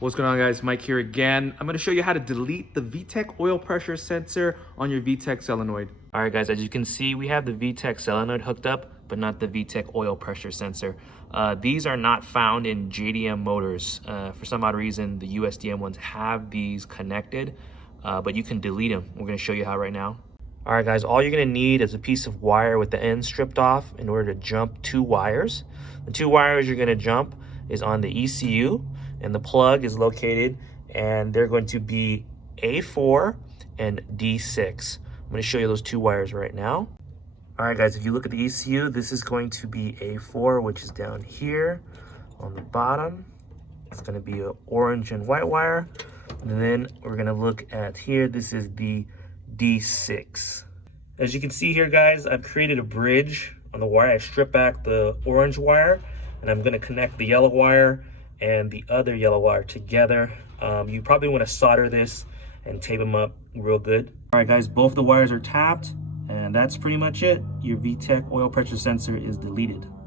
What's going on, guys? Mike here again. I'm going to show you how to delete the Vtec oil pressure sensor on your Vtec solenoid. All right, guys, as you can see, we have the Vtec solenoid hooked up, but not the Vtec oil pressure sensor. These are not found in JDM motors. For some odd reason, the USDM ones have these connected, but you can delete them. We're going to show you how right now. All right, guys, all you're going to need is a piece of wire with the end stripped off in order to jump 2 wires. The 2 wires you're going to jump is on the ECU, and the plug is located, and they're going to be A4 and D6. I'm going to show you those 2 wires right now. All right, guys, if you look at the ECU, this is going to be A4, which is down here on the bottom. It's going to be an orange and white wire. And then we're going to look at here. This is the D6. As you can see here, guys, I've created a bridge on the wire. I strip back the orange wire, and I'm going to connect the yellow wire and the other yellow wire together. You probably want to solder this and tape them up real good. All right, guys, both the wires are tapped, and that's pretty much it. Your Vtec oil pressure sensor is deleted.